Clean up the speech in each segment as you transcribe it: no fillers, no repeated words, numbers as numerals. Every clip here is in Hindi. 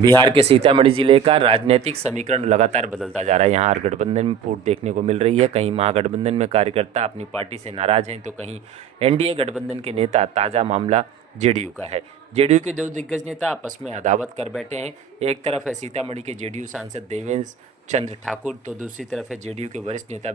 बिहार के सीतामढ़ी जिले का राजनीतिक समीकरण लगातार बदलता जा रहा है। यहाँ गठबंधन में फूट देखने को मिल रही है। कहीं महागठबंधन में कार्यकर्ता अपनी पार्टी से नाराज हैं, तो कहीं एनडीए गठबंधन के नेता। ताज़ा मामला जेडीयू का है। जेडीयू के दो दिग्गज नेता आपस में अदावत कर बैठे हैं। एक तरफ है सीतामढ़ी के जेडीयू सांसद देवेश चंद्र ठाकुर, तो दूसरी तरफ है जेडीयू के वरिष्ठ नेता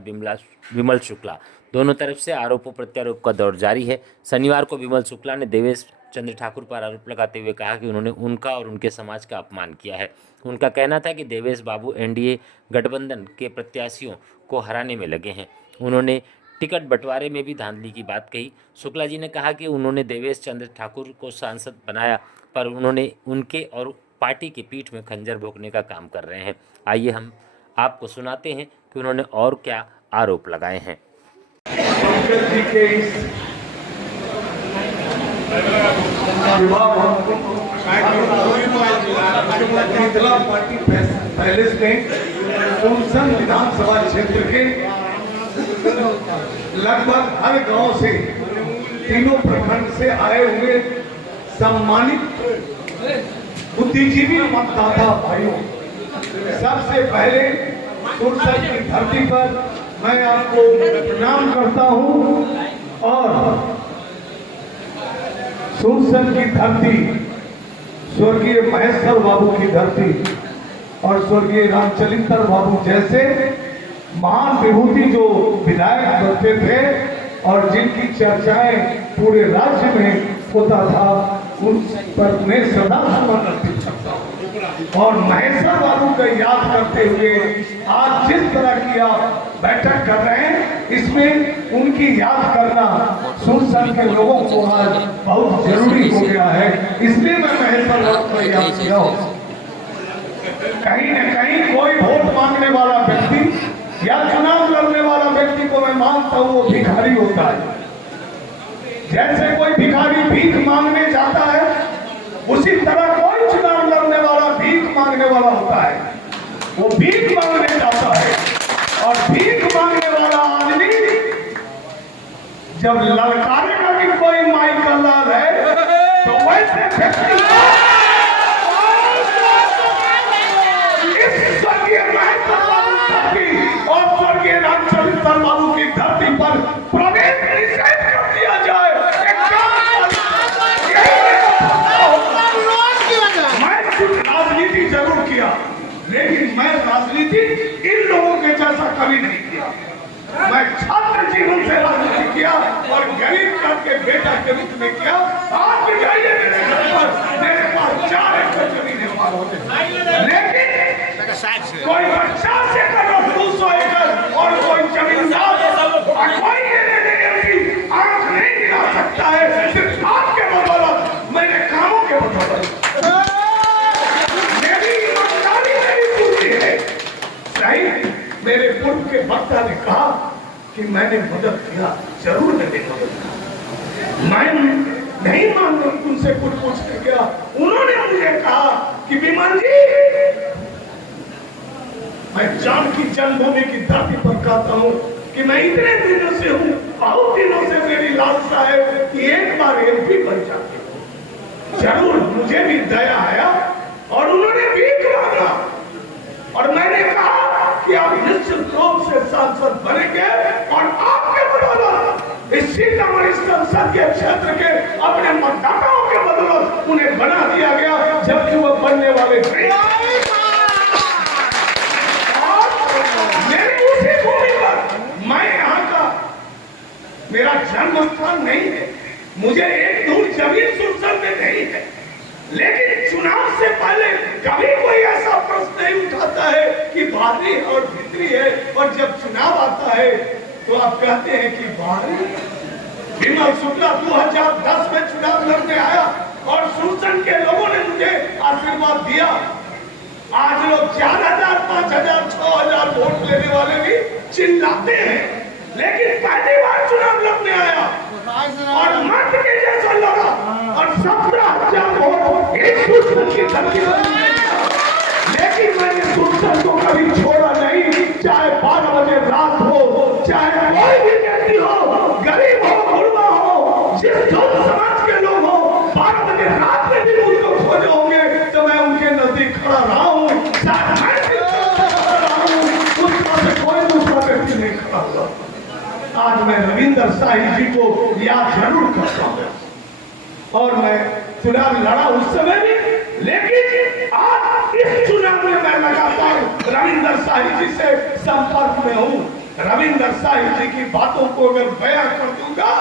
विमल शुक्ला। दोनों तरफ से आरोपों प्रत्यारोप का दौर जारी है। शनिवार को विमल शुक्ला ने देवेश चंद्र ठाकुर पर आरोप लगाते हुए कहा कि उन्होंने उनका और उनके समाज का अपमान किया है। उनका कहना था कि देवेश बाबू एनडीए गठबंधन के प्रत्याशियों को हराने में लगे हैं। उन्होंने टिकट बंटवारे में भी धांधली की बात कही। शुक्ला जी ने कहा कि उन्होंने देवेश चंद्र ठाकुर को सांसद बनाया, पर उन्होंने उनके और पार्टी की पीठ में खंजर भोंकने का काम कर रहे हैं। आइए हम आपको सुनाते हैं कि उन्होंने और क्या आरोप लगाए हैं। पार्टी पैलेस में सोनसन विधानसभा क्षेत्र के लगभग हर गांव से, तीनों प्रखंड से आए हुए सम्मानित बुद्धिजीवी मतदाता भाइयों, सबसे पहले सोनसन की धरती पर मैं आपको प्रणाम करता हूं। और सोनसन की धरती स्वर्गीय महेश्वर बाबू की धरती और स्वर्गीय रामचरित्र बाबू जैसे महान विभूति जो विधायक बनते थे और जिनकी चर्चाएं पूरे राज्य में होता था, उन पर मैं सदा सुमन अर्पित करता हूँ। और महेश्वर बाबू को याद करते हुए आज जिस तरह की आप बैठक कर रहे हैं, इसमें उनकी याद करना सोनसन के लोगों को आज बहुत जरूरी हो गया है। इसलिए मैं महेश्वर बाबू को याद किया हूँ। कहीं न कहीं कोई वोट मांगने वाला व्यक्ति या चुनाव लड़ने वाला व्यक्ति को मैं मानता हूँ वो भिखारी होता है। जैसे कोई भिखारी भीख मांगने जाता है, उसी तरह कोई चुनाव लड़ने वाला भीख मांगने वाला होता है। वो भीख मांगने जाता है और भीख मांगने वाला आदमी जब ललकारेगा भी कोई माई का लाल है, तो वैसे व्यक्ति इस स्वर्गीय महेश्वर बाबू की और स्वर्गीय रामचरित्र बाबू की धरती पर प्रवेश निषेध कर दिया जाए। राजनीति जरूर किया, लेकिन मैं राजनीति इन लोगों के जैसा कभी नहीं किया। मैं छात्र जीवन से राजनीति किया और गरीब घर के बेटा के रूप में किया। आज भी जाइए मेरे घर पर, मेरे पास 4 एकड़ जमीन है, लेकिन कोई 50 एकड़ और 200 एकड़ और कोई जमींदार कोई की आंख नहीं गिरा सकता है। सिर्फ आपके बदौलत, मेरे कामों के बदौलत। मेरे पूर्व के वक्ता ने कहा कि मैंने मदद किया, जरूर मैंने मदद किया। मैं नहीं मानता उनसे कुछ पूछने गया, उन्होंने मुझे कहा कि विमल जी, मैं जानकी जन्मभूमि की धरती पर कहता हूँ कि मैं इतने दिनों से हूँ, बहुत दिनों से मेरी लालसा है कि एक बार एमपी बन जाती। जरूर मुझे भी दया आया और उन्होंने भीख मांगा और मैंने कहा कि आप निश्चित रूप से सांसद बनेंगे और आपके बदौलत इस सीतामढ़ी संसदीय क्षेत्र के अपने मतदाताओं के बदौलत उन्हें बना दिया गया, जबकि वो बनने वाले नहीं। और मेरी उसी भूमि पर, मैं यहाँ का, मेरा जन्म स्थान नहीं है, मुझे एक दूर जमीन सोनसन में नहीं है, लेकिन चुनाव से पहले कभी कोई ऐसा प्रश्न नहीं उठाता है कि बाहरी और भीतरी है, और जब चुनाव आता है तो आप कहते हैं कि बाहरी। विमल शुक्ला 2010 में चुनाव लड़ने आया और सोनसन के लोगों ने मुझे आशीर्वाद दिया। आज लोग 4000, 5000, 6000 वोट लेने वाले भी चिल्लाते हैं, लेकिन पहली बार चुनाव लड़ने आया और मत के जैसा लड़ा और 17,000 वोट एक सोनसन की धरती पर। लेकिन मैंने सोनसन को कभी छोड़ा नहीं, चाहे 12 बजे रात हो, चाहे कोई भी व्यक्ति हो, गरीब हो, गुरबा हो, जिस समाज के लोग हो, 12 बजे रात में भी उनको खोजे होंगे तो मैं उनके नजदीक खड़ा रहा हूँ, शायद मैं जिस तरह से खड़ा रहा हूँ उस तरह से कोई दूसरा व्यक्ति नहीं खड़ा हुआ। आज मैं रविंदर शाही जी को याद जरूर करता हूँ और मैं चुनाव लड़ा उस समय भी, लेकिन आज इस चुनाव में मैं लगातार रविंदर शाही जी से संपर्क में हूँ। रविंदर शाही जी की बातों को अगर बयां कर दूंगा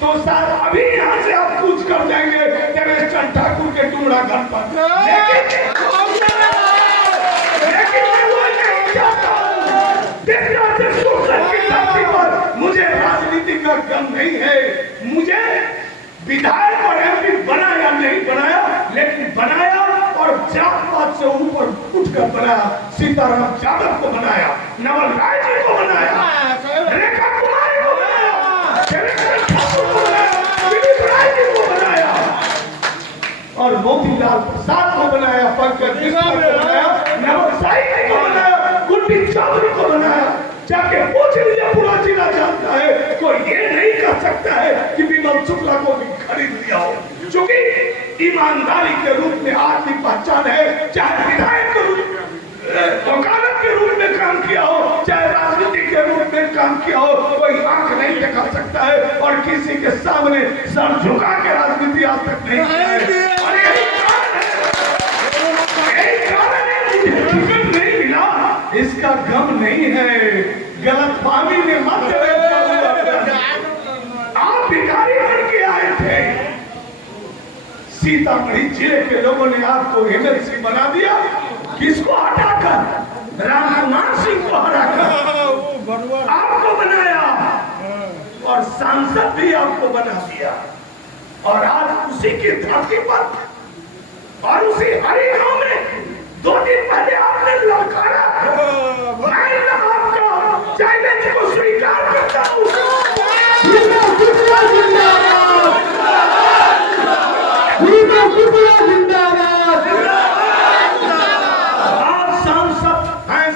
तो शायद अभी यहाँ से आप पूछ कर जाएंगे देवेश चंद्र ठाकुर के टुमड़ा घर पर, लेकिन मैं वो नहीं चाहता हूँ। जिस तरह से शोषण की धरती पर मुझे राजनीति का गम नहीं है, मुझे विधायक और एमपी बनाया नहीं बनाया, लेकिन बनाया और जात पात से ऊपर उठकर बनाया। सीताराम यादव को बनाया, नवल राय जी को बनाया, रेखा कुमारी को बनाया, देवेश ठाकुर को बनाया, दिलीप राय जी को बनाया और मोतीलाल प्रसाद को बनाया, पंकज मिश्रा को बनाया, नवल साई जी को बनाया, गुड्डी चौधरी को बनाया। जाके पूछ लीजिए, पूरा जिला जानता है। कोई ये नहीं कर सकता है कि विमल शुक्ला को भी खरीद लिया हो, क्योंकि ईमानदारी के रूप में आज की पहचान है। चाहे विधायक के रूप में, वकालत के रूप में काम किया हो, चाहे राजनीति के रूप में काम किया हो, कोई आंख नहीं दिखा सकता है और किसी के सामने सर झुका के राजनीति आज तक नहीं की है। और यही कारण है मुझे टिकट नहीं मिला, इसका गम नहीं है। गलतफहमी में मत आप भिखारी बन के आए थे। सीतामढ़ी जिले के लोगों ने आपको एमएलसी बना दिया, किसको हटाकर? रामकुमार सिंह को हटाकर आपको बनाया और सांसद भी आपको बना दिया। और आज उसी की धरती पर और उसी हरी गांव में 2 दिन पहले आपने ललकारा। मैं आपका चैलेंज को स्वीकार करता हूँ।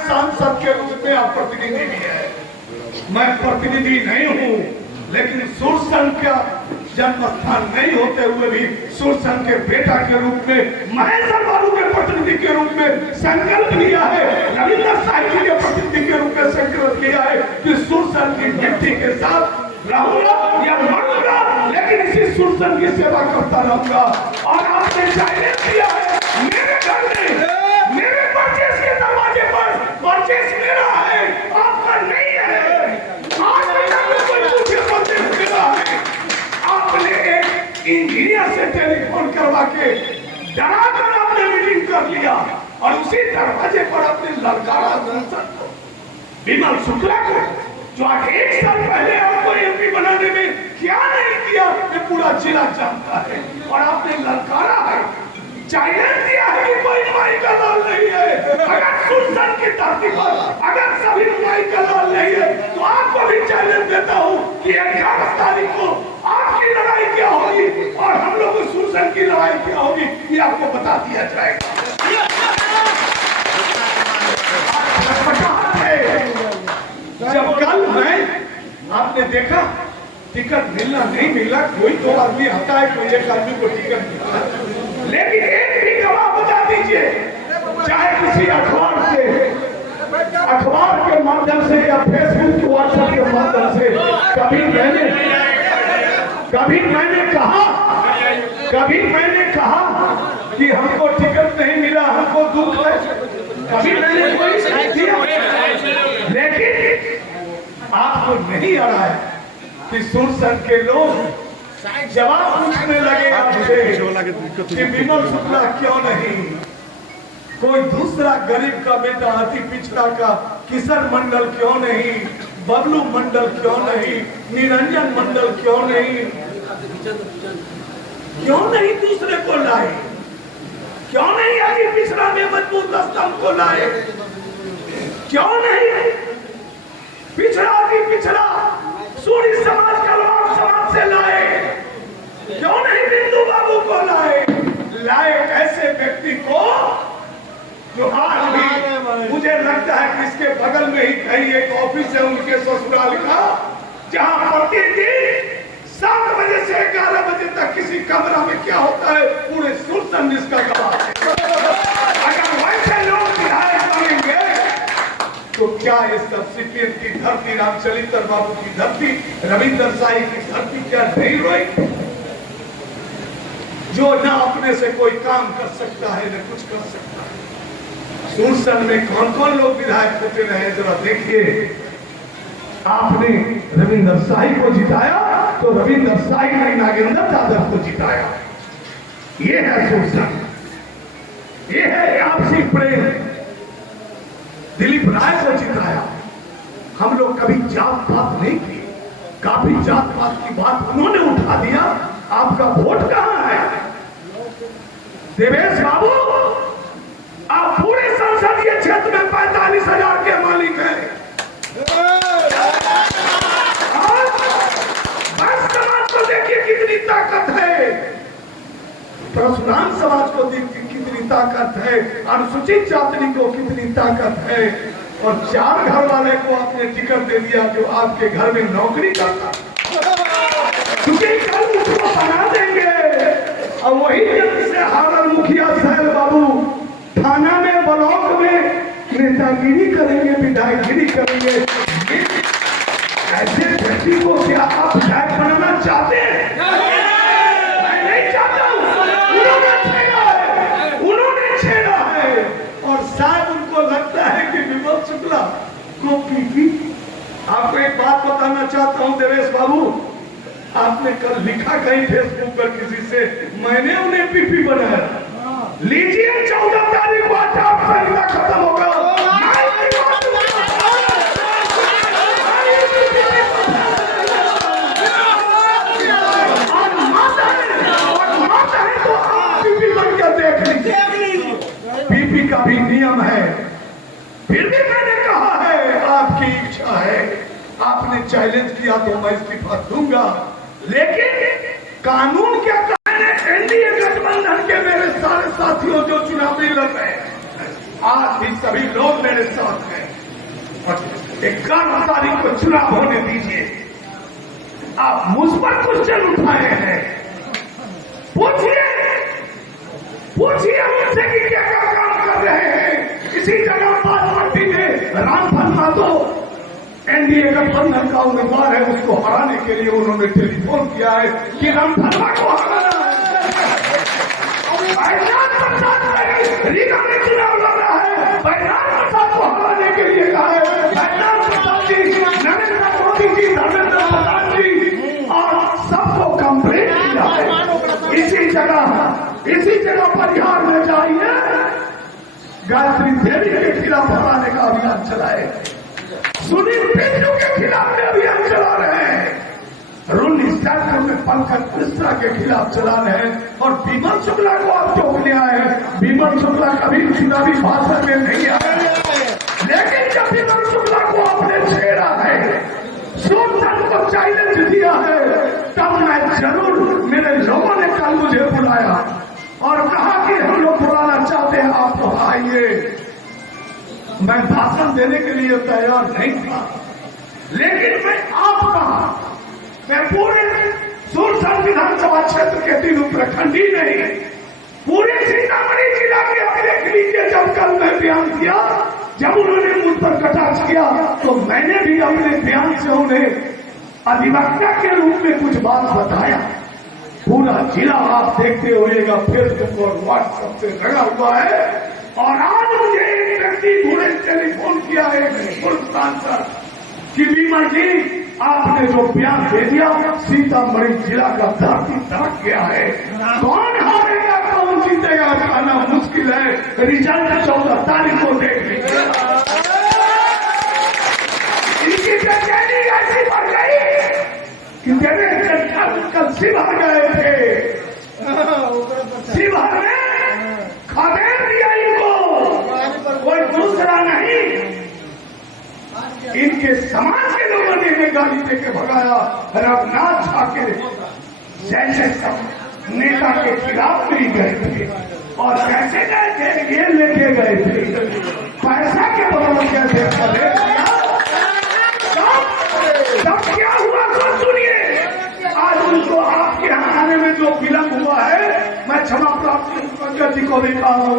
सांसद के रूप में आप प्रतिनिधि भी है, मैं प्रतिनिधि नहीं हूँ, लेकिन सुरसंघ का जन्म स्थान नहीं होते हुए भी सुरसंघ के बेटा के रूप में महेंद्र बाबू के प्रतिनिधि के रूप में संकल्प लिया है। रविंदर शाही जी के प्रतिनिधि के रूप में संकल्प लिया है कि सुरसंघ की मिट्टी के साथ रहूंगा या मरूंगा, लेकिन इसी सुरसंघ की सेवा करता रहूंगा। और आपने चैलेंज दिया है मेरे घर में, मेरे परचेस के दरवाजे पर, परचेस मेरा है, आपका नहीं है। आज में कोई पूछे परचेस मेरा है। आपने एक इंजीनियर से टेलीफोन करवा के डराकर आपने मीटिंग कर लिया और उसी दरवाजे पर आपने ललकारा सांसद को, विमल शुक्ला को, जो आज 1 साल पहले आपको एमपी बनाने में क्या नहीं किया ये पूरा जिला जानता है। और आपने ललकारा है, चैलेंज दिया है कि कोई नुमाई का लाल नहीं है। अगर सुरसंघ की धरती पर अगर सभी नुमाई का लाल नहीं है तो आपको भी चैलेंज देता हूँ कि 11 तारीख को आपकी लड़ाई क्या होगी और हम लोग सुरसंघ की लड़ाई क्या होगी ये आपको बता दिया जाएगा। जब कल मैं आपने देखा टिकट मिलना नहीं मिला, कोई 2 आदमी आता है, कोई 1 आदमी को टिकट मिलता है, लेकिन एक भी गवाह बता दीजिए, चाहे किसी अखबार से, अखबार के माध्यम से या फेसबुक व्हाट्सएप के माध्यम से कभी मैंने कहा कि हमको टिकट नहीं मिला, हमको दुख है, कभी मैंने कोई किया। लेकिन आपको नहीं आ रहा है कि सुरसंघ के लोग जवाब पूछने लगे आपसे कि विमल शुक्ला क्यों नहीं, कोई दूसरा गरीब का बेटा अति पिछड़ा का किशन मंडल क्यों नहीं, बबलू मंडल क्यों नहीं, निरंजन मंडल क्यों नहीं दूसरे को लाए, क्यों नहीं अति पिछड़ा में मजबूत स्तंभ को लाए, क्यों नहीं पिछड़ा अति पिछड़ा सूरी समाज कलवार समाज से लाए, क्यों नहीं बिंदु बाबू को लाए ऐसे व्यक्ति को जो आज भी मुझे लगता है कि इसके बगल में ही कहीं एक ऑफिस है उनके ससुराल का, जहां प्रतिदिन 7 बजे से 11 बजे तक किसी कमरा में क्या होता है पूरे सुरसंघ इसका गवाह है। अगर क्या ये सब सीपीएम की धरती, रामचरित्र बाबू की धरती, रविंद्र साई की धरती क्या नहीं रोई? जो ना अपने से कोई काम कर सकता है न कुछ कर सकता है। सुरसन में कौन कौन लोग विधायक होते रहे जरा देखिए। आपने रविंद्र साई को जिताया तो रविंद्र साई ने नागेंद्र यादव को जिताया। ये है सुरसन, ये है आपसी प्रेम। दिलीप राय को जिताया। हम लोग कभी जात पात नहीं की, काफी जात पात की बात उन्होंने उठा दिया। आपका वोट कहां है? देवेश बाबू, आप पूरे संसदीय क्षेत्र में 45,000 के मालिक हैं। बस समाज को देखिए कितनी ताकत है, परशुराम समाज को देखिए कितनी ताकत है, अनुसूचित जाति को कितनी ताकत है, और 4 घर वाले को आपने टिकट दे दिया जो आपके घर में नौकरी करता, क्योंकि कल उसको बना देंगे। और वही जब से हारल मुखिया साहब बाबू थाना में, ब्लॉक में नेतागिरी करेंगे, विधायकगिरी करेंगे। ऐसे व्यक्ति को क्या आप विधायक बनाना चाहते हैं? मैं नहीं चाहता हूं। उन्होंने छेड़ा है और शायद उनको लगता है कि विमल शुक्ला को पीपी। आपको एक बात बताना चाहता हूं देवेश बाबू, आपने कल लिखा कहीं फेसबुक पर किसी से, मैंने उन्हें पीपी बनाया। लीजिए 14 तारीख को आचार संहिता खत्म होगा। पीपी का भी नियम है, फिर भी मैंने कहा है आपकी इच्छा है, आपने चैलेंज किया तो मैं इस्तीफा दूंगा, लेकिन कानून क्या कहता है? एनडीए गठबंधन के मेरे सारे साथियों जो चुनावी लड़ रहे हैं, आज भी सभी लोग मेरे साथ हैं। और 11 तारीख को चुनाव होने दीजिए। आप मुझ पर क्वेश्चन उठाए हैं, पूछिए मुझसे कि क्या काम कर रहे हैं। इसी जगह पार्टी में रामफल माधव एनडीए गठबंधन का उम्मीदवार है, उसको हराने के लिए उन्होंने टेलीफोन किया है कि रामफल को हराना है। रीगा में चुनाव लड़ रहा है, बैजनाथ प्रसाद को हराने के लिए कहा है। बैजनाथ प्रसाद जी, नरेंद्र मोदी जी, धर्मेंद्र प्रधान जी और सबको कंप्लेंट किया है। इसी जगह परिहार में जाइए, गायत्री देवी के खिलाफ हराने का अभियान चलाए, सुनील पिंटू के खिलाफ में अभियान चला रहे हैं, रूनी स्टैंड में पंकज मिश्रा के खिलाफ चला रहे हैं, और विमल शुक्ला को आप टोकने आए हैं। विमल शुक्ला कभी चुनावी भाषण में नहीं आए, लेकिन जब विमल शुक्ला को आपने छेड़ा है, सुरसन को चैलेंज दिया है, तब मैं जरूर, मेरे लोगों ने कल मुझे बुलाया और कहा कि हम लोग बुलाना चाहते हैं, आप लोग आइए। मैं भाषण देने के लिए तैयार नहीं था, लेकिन मैं आपका, मैं पूरे सुरसन विधानसभा क्षेत्र के 3 प्रखंडी नहीं, पूरे सीतामढ़ी जिला के आप देख लीजिए। जब कल मैं बयान दिया, जब उन्होंने मुझ पर कटाक्ष किया, तो मैंने भी अपने बयान से उन्हें अधिवक्ता के रूप में कुछ बात बताया। पूरा जिला आप देखते होइएगा, फेसबुक और व्हाट्सएप से लगा हुआ है। और आज मुझे एक व्यक्ति पूरे टेलीफोन किया है सांसद कि बीमा जी, आपने जो बयान दे दिया, सीतामढ़ी जिला का धरती दरक गया है, कौन हारेगा कौन जीतेगा कहना मुश्किल है, रिजल्ट 14 तारीख को देख लीजिए। इनकी बेचैनी ऐसी बढ़ गई कि कल शिवहर गए थे, शिवहर में खदेड़ दिया इनको, कोई दूसरा नहीं, इनके समाज के लोगों ने इन्हें गाली देके भगाया। रघुनाथ झा के जैसे सब नेता के खिलाफ भी गए थे, और कैसे गए थे, ये लेके गए थे, पैसा के बदल कैसे तब क्या हुआ तो सुनिए। आज उनको आपके यहाँ आने में जो विलंब हुआ है, मैं क्षमा प्राप्त पंकज जी को भी कहा हूँ,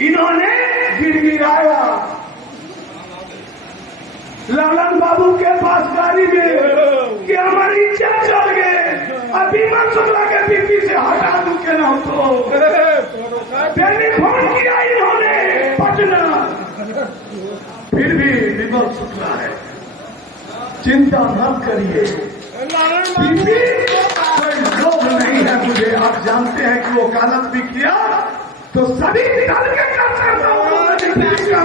इन्होंने गिड़गिड़ाया लालन बाबू के पास गाड़ी में कि हमारी इज्जत चल गए, अभी मन शुक्ला के बीपी से हटा दूं के ना तो टेलीफोन किया इन्होंने पटना, फिर भी विमल शुक्ला है, चिंता मत करिए, बीपी कोई लोभ नहीं है मुझे। आप जानते हैं कि वो वकालत भी किया तो सभी दल के काम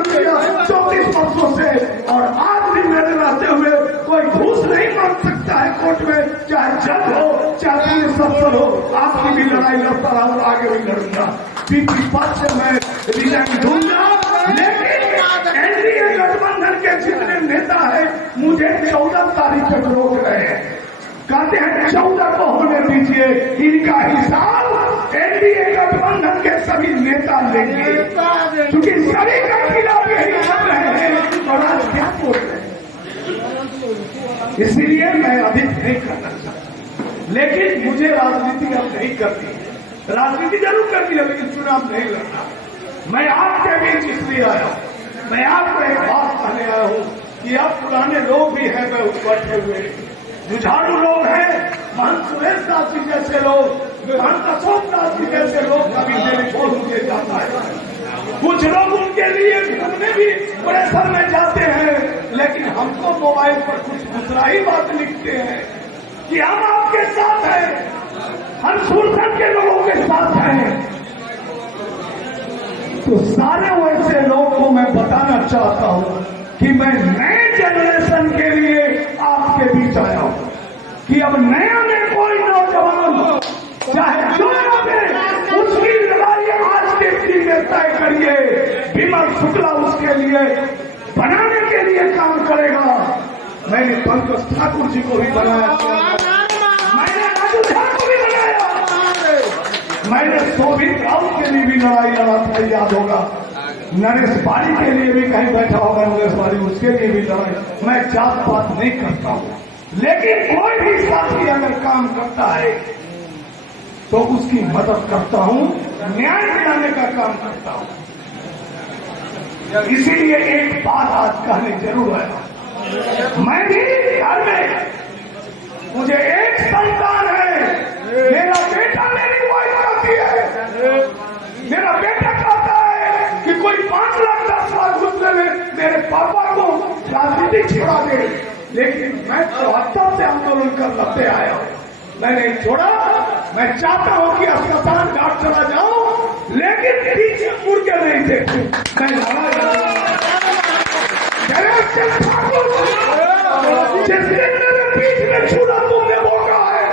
किया 34 वर्षों से, और आज भी मेरे रहते हुए कोई घूस नहीं मांग सकता है कोर्ट में, चाहे जज हो चाहे पुलिस अफसर हो। आपकी भी लड़ाई लड़ता रहा हूँ, आगे भी लड़ूंगा, पीपी पद से मैं रिजाइन दूंगा। लेकिन एनडीए गठबंधन के जितने नेता है मुझे 14 तारीख तक रोक रहे हैं, कहते हैं 14 को होने दीजिए, इनका हिसाब एनडीए गठबंधन के सभी नेता लेंगे, क्योंकि सभी का खिलाफ यही कर रहे हैं और आज क्या बोल रहे हैं। इसलिए मैं अधिक नहीं करना चाहता, लेकिन मुझे राजनीति अब नहीं करनी है, राजनीति जरूर करनी है लेकिन चुनाव नहीं लड़ना। मैं आपके बीच इसलिए आया हूँ, मैं आपको एक बात कहने आया हूँ कि आप पुराने लोग भी हैं, मैं उस बैठे हुए जुझारू लोग हैं, महंत सुरेश दास जी जैसे लोग, महंत अशोक दास जी जैसे लोग कभी टेलीफोन मुझे जाता है, कुछ लोग उनके लिए घूमने भी प्रेशर में जाते हैं, लेकिन हमको मोबाइल पर कुछ दूसरा ही बात लिखते हैं कि हम आपके साथ हैं, हम सुरक्षण के लोगों के साथ हैं। तो सारे वैसे लोग को मैं बताना चाहता हूं कि मैं नए जनरेशन के लिए आपके बीच आया हूं कि अब नया में कोई नौजवान चाहे जो में उसकी लड़ाई आज के दिन में तय करिए, विमल शुक्ला उसके लिए बनाने के लिए काम करेगा। मैंने पंकज ठाकुर जी को भी बनाया, मैंने राजू झा को भी बनाया, मैंने शोभित राउत के लिए भी लड़ाई लड़ा था, याद होगा, नरेश बाली के लिए भी कहीं बैठा होगा, नरेश बाली उसके लिए भी लड़ाई। मैं जात पात नहीं करता हूँ, लेकिन कोई भी साथी अगर काम करता है तो उसकी मदद करता हूँ, न्याय दिलाने का काम करता हूँ। इसीलिए एक बात आज कहने जरूर है, मैं भी घर में मुझे एक संतान है, मेरा बेटा मेरी वाइफ कहती है, मेरा बेटा कहता है कि कोई 5 लाख 10 लाख रुपए में मेरे पापा को राजनीति छिड़ा दे, लेकिन मैं 74 से आंदोलन कर लड़ते आया हूँ, मैं नहीं छोड़ा। मैं चाहता हूँ कि अस्पताल घाट चला जाऊं, लेकिन पीछे मुड़ के नहीं देखूं। मैं जिस दिन मेरे बीच में छूड़ा तुमने मौका है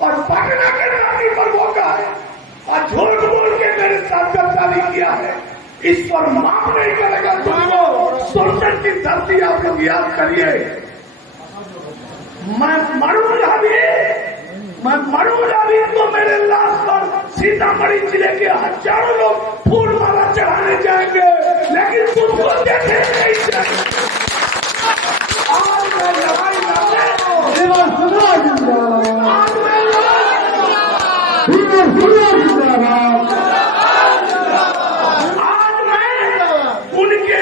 और पटना के नानी पर मौका है और झूठ बोल के मेरे साथ गद्दारी किया है, इस पर माफ नहीं करेगा तुमको। सुरसर की धरती आप लोग याद करिए, मैं मरूंगा भी तो मेरे लाश पर सीतामढ़ी जिले के हजारों लोग फूल माला चढ़ाने जाएंगे, लेकिन तुमको देखे नहीं जाएंगे। आज मैं लड़ाई आज मैं उनके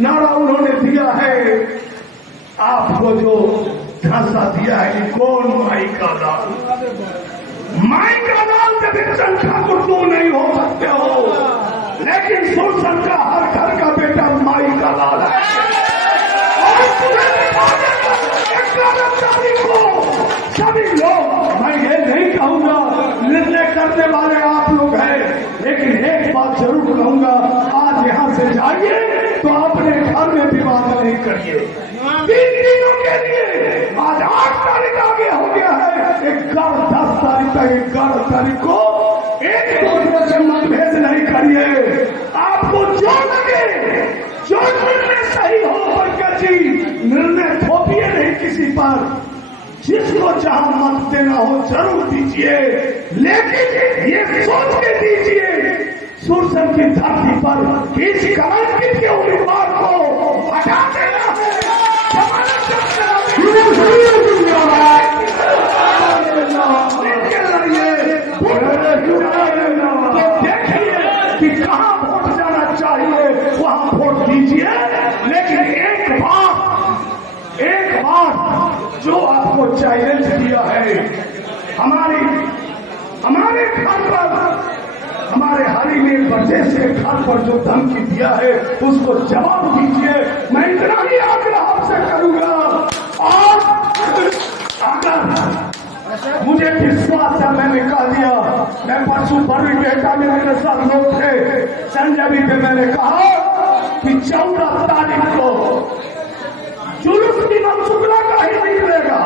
नारा उन्होंने दिया है, आपको जो झांसा दिया है कि कौन माई का लाल, माई का लाल कभी संख्या को तुम नहीं हो सकते हो, लेकिन सुरसर का हर घर का बेटा माई का लाल है। और सभी लोग, मैं ये नहीं कहूंगा, निर्णय करने वाले आप लोग हैं, लेकिन एक बात जरूर कहूंगा, आज यहाँ से जाइए तो अपने घर में विवाद नहीं करिए। 3 दिनों के लिए आज 8 तारीख आगे हो गया है, 10 तारीख तक 11 तारीख को एक दूसरे से मतभेद नहीं करिए। आपको जो लगे, जो निर्णय सही हो, पंकज जी निर्णय थोपिए नहीं किसी पर, जिसको जहां मत देना हो जरूर दीजिए, लेकिन ये सोच के दीजिए सुरसर की धरती पर इस कलंकित के उम्मीदवार को हटा देना है। देखिए कि कहां वोट जाना चाहिए वहां वोट दीजिए, लेकिन एक चैलेंज दिया है, हमारे घर पर, हमारे हाल में प्रदेश के घर पर जो धमकी दिया है उसको जवाब दीजिए। मैं इतना ही आग्रह आपसे करूंगा। और अगर मुझे विश्वास है, मैंने कह दिया, मैं परसों बड़ी डेटा में मेरे साथ लोग थे, संजय भी थे, मैंने कहा कि 14 तारीख को जुलूस विमल शुक्ला का ही निकलेगा।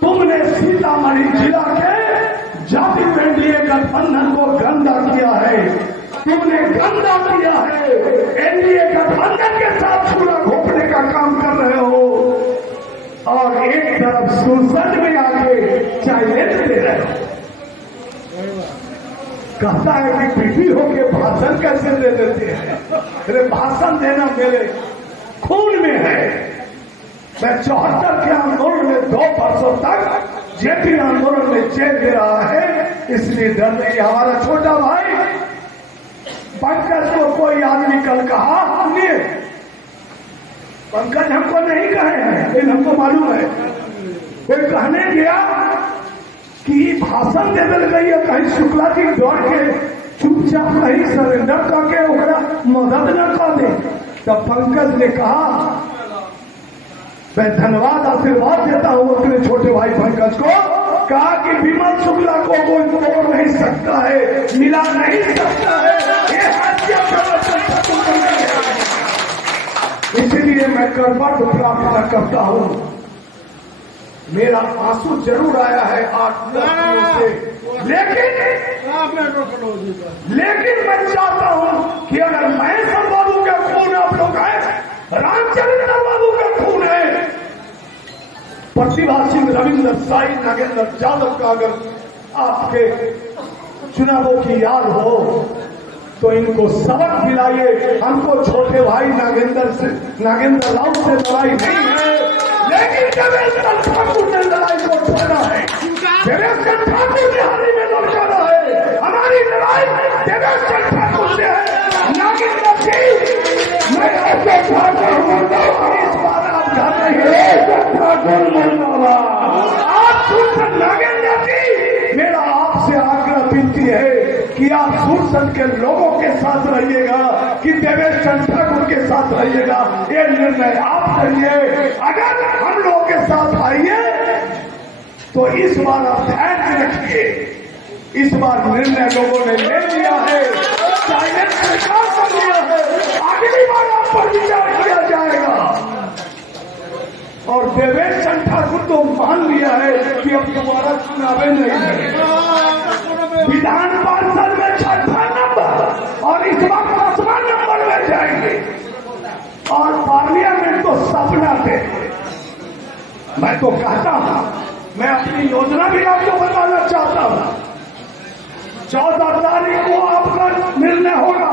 तुमने सीतामढ़ी जिला के जाति एनडीए गठबंधन को गंदा किया है, तुमने गंदा किया है, एनडीए गठबंधन के साथ छूना घोपने का काम कर रहे हो और एक तरफ संसद में आके चैलेंज दे रहे हो। कहता है कि पीटी होके भाषण कैसे दे देते हैं। अरे भाषण देना मेरे खून में है। मैं 74 के आंदोलन में 2 वर्षों तक जेपी आंदोलन में जेल दे रहा है, इसलिए डर नहीं। हमारा छोटा भाई पंकज को कोई आदमी कल कहा, हमने पंकज हमको नहीं कहे हैं, लेकिन हमको मालूम है, कोई कहने गया कि भाषण दे दिल गई है, कहीं शुक्ला की दौड़ के चुपचाप नहीं सरेंडर करके ओकरा मदद न कर दे। तब पंकज ने कहा, मैं धन्यवाद आशीर्वाद देता हूं अपने छोटे भाई पंकज को, कहा कि विमल शुक्ला को कोई तोड़ नहीं सकता है, मिला नहीं सकता है, ये इसलिए मैं कर्मठ प्रार्थना करता हूं। मेरा आंसू जरूर आया है 8-10 दिनों से, लेकिन मैं चाहता हूं कि अगर महेश बाबू का खून आप लोग है, रामचरित्र बाबू का खून है, प्रतिभा सिंह, रविंद्र साई, नागेंद्र यादव का अगर आपके चुनावों की याद हो तो इनको सबक दिलाइए। हमको छोटे भाई नागेंद्र राव से लड़ाई नहीं है, लेकिन देवेश ठाकुर ने लड़ाई को छोड़ा है। देवेश ठाकुर ने हाल ही में लड़का है, हमारी लड़ाई देवेश ठाकुर से है। नागेंद्र जी, मैं ऐसे ठाकुर बोलता हूँ, इस बार आप घर नहीं ठाकुर बोलना आप नागेंद्र जी, मेरा आपसे आग्रह विनती है कि आप सुरसंड के लोगों के साथ रहिएगा कि देवेश ठाकुर के साथ रहिएगा, ये निर्णय आप करिए। अगर हम लोगों के साथ आइए तो इस बार आप ध्यान रखिए, इस बार निर्णय लोगों ने ले लिया है, साइलेंस स्वीकार कर लिया है, अगली बार आप पर विचार किया जाएगा। और देवेश ठाकुर तो मान लिया है कि अब दोबारा चुनाव नहीं है। विधान पार्षद में 6वां नंबर और इस बार 5वां नंबर में जाएंगे और पार्लियामेंट तो सपना थे। मैं तो कहता हूं, मैं अपनी योजना भी आपको बताना चाहता हूं। 14 तारीख को आपका निर्णय होगा,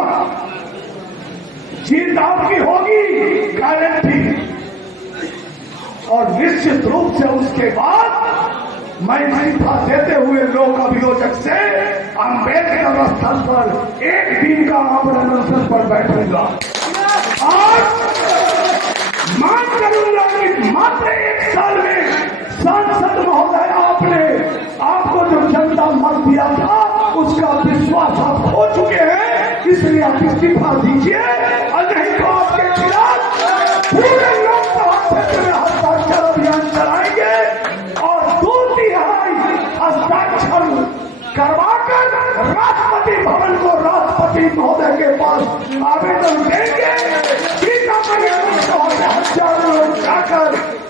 जीत आपकी होगी गारंटी, और निश्चित रूप से उसके बाद मैं इस्तीफा देते हुए लोक अभियोजक से अम्बेडकर स्थल पर एक दिन का अवसर पर बैठूंगा और मांग करूंगा कि मात्र 1 साल में सांसद महोदय आपको जो जनता मत दिया था उसका विश्वास आप खो चुके हैं, इसलिए आप इस्तीफा दीजिए और नहीं तो आपके खिलाफ पूरे लोकसभा क्षेत्र में हस्ताक्षर अभियान चलाएंगे और 2/3 हस्ताक्षर करवाकर राष्ट्रपति भवन को राष्ट्रपति महोदय के पास आवेदन देंगे। हजारों लोग जाकर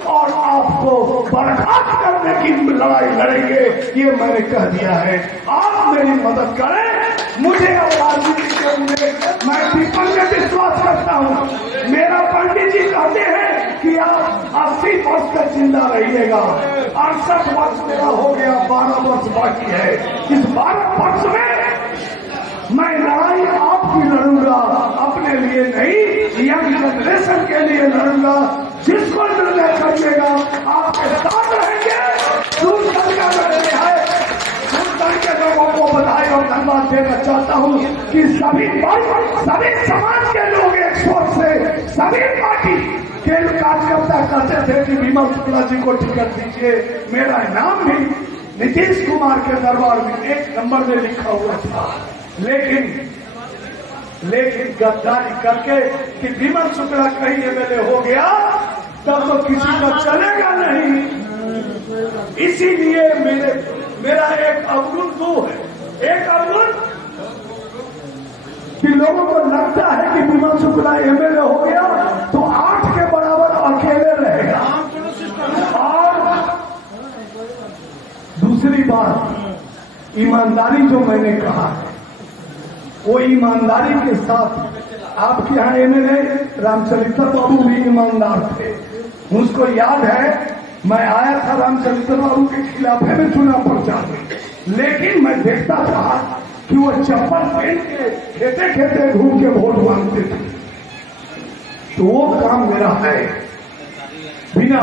और आपको बर्खास्त करने की लड़ाई लड़ेंगे, ये मैंने कह दिया है। आप मेरी मदद करें, मुझे अब राजनीति के लिए मैं पीपल में विश्वास करता हूँ। मेरा पंडित जी कहते हैं कि आप 80 वर्ष तक जिंदा रहिएगा, 68 वर्ष मेरा हो गया, 12 वर्ष बाकी है। इस 12 वर्ष में मैं लड़ाई आपकी लड़ूंगा, अपने लिए नहीं, यंग जनरेशन के लिए लड़ूंगा। जिसको निर्णय करिएगा आपके साथ रहेंगे। दूरदर्शन का निर्णय है, दूरदर्शन के लोगों को बधाई और धन्यवाद देना चाहता हूँ कि सभी समाज के लोग एक स्वर से सभी पार्टी के कार्यकर्ता कहते थे कि विमल शुक्ला जी को टिकट दीजिए, मेरा नाम भी नीतीश कुमार के दरबार में 1 नंबर में लिखा हुआ था। लेकिन गद्दारी करके कि विमल शुक्ला कहीं एमएलए हो गया तब तो किसी का चलेगा नहीं। इसीलिए मेरा एक अवगुण दो है, एक अवगुण कि लोगों को लगता है कि विमल शुक्ला एमएलए हो गया तो 8 के बराबर अकेले रहेगा। और दूसरी बात, ईमानदारी जो मैंने कहा है वो ईमानदारी के साथ आपके यहाँ एमएलए रामचरित्र बाबू भी ईमानदार थे। मुझको याद है मैं आया था रामचरित्र बाबू के खिलाफ में चुनाव प्रचार में, लेकिन मैं देखता था कि वो चप्पल पहन के खेते खेते घूम के वोट मांगते थे। तो वो काम मेरा है, बिना